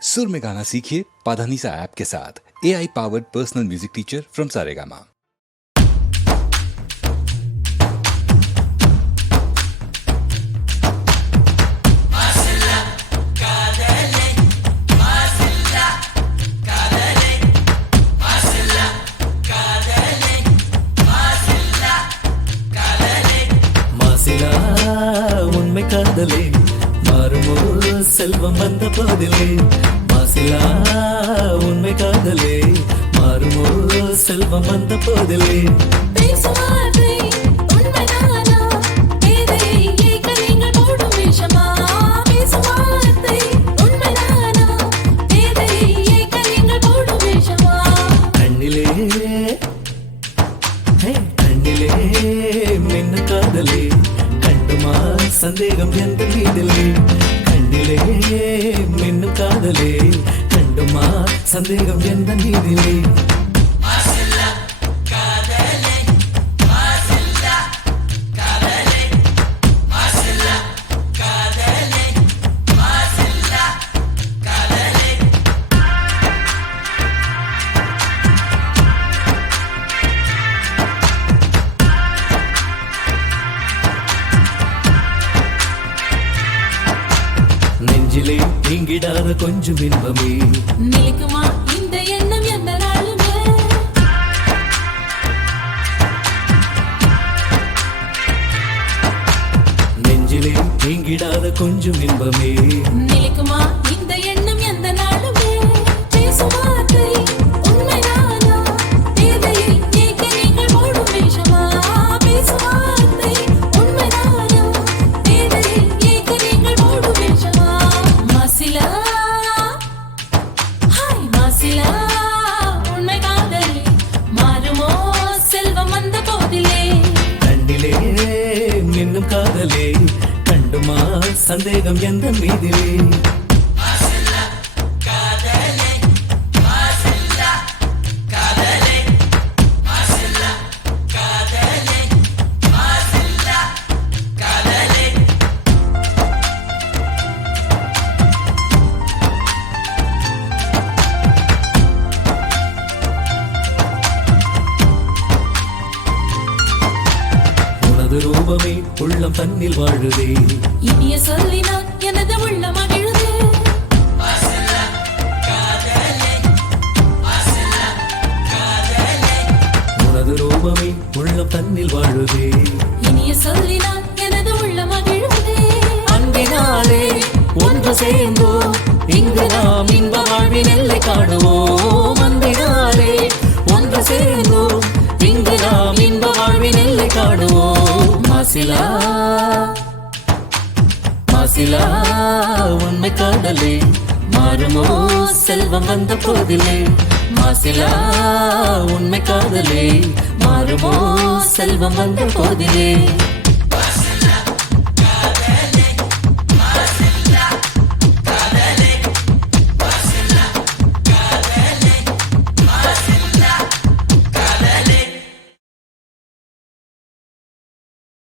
सुर में गाना सीखिए पाधानीसा ऐप के साथ। AI powered personal music teacher from Saregama. உண்மை காதலே மாறுமோ செல்வம் வந்த போதிலே மாசிலா உண்மை காதலே மாறுமோ செல்வம் வந்த போதிலே கண்ணிலே கண்ணிலே மின்ன காதலே சந்தேகம் எந்த மீதிலே கண்ணிலே மின்னும் காதலே கண்டுமா சந்தேகம் எந்த மீதிலே நெஞ்சிலே நீங்கிடாத கொஞ்சம் இன்பமே நிலைக்குமா இந்த எண்ணம் எந்த நாளுமே நெஞ்சிலே நீங்கிடாத கொஞ்சம் இன்பமே நிலைக்குமா இந்த எண்ணம் எந்த நாளுமே பேசும் வார்த்தை உண்மைதானா பேதையை ஏக்க நீங்கள் போடும் வேஷமா பேசும் வார்த்தை உண்மைதானா பேதையை ஏக்க நீங்கள் போடும் வேஷமா மாசிலா ஹாய் மாசிலா உண்மை காதலே மாறுமோ செல்வம் வந்த போதிலே கண்ணிலே மின்னும் காதலே கண்டுமா சந்தேகம் எந்த மீதிலே ரூபமே உள்ளம் தன்னில் வாழுதே இனிய சொல்லினால் எனது உள்ள மகிழுதே உனது ரூபமே உள்ளம் தன்னில் வாழுதே இனிய சொல்லினால் எனது உள்ள மகிழுதே அன்பினாலே ஒன்று சேர்ந்தோம் இங்கு நாம் இன்ப வாழ்வின் எல்லை காணுவோம் அன்பினாலே ஒன்று சேர்ந்தோம் இங்கு நாம் இன்ப வாழ்வின் எல்லை காணுவோம் மாசிலா மாசிலா உண்மை காதலே மாறுமோ செல்வம் வந்த போதிலே மாசிலா உண்மை காதலே மாறுமோ செல்வம் வந்த போதிலே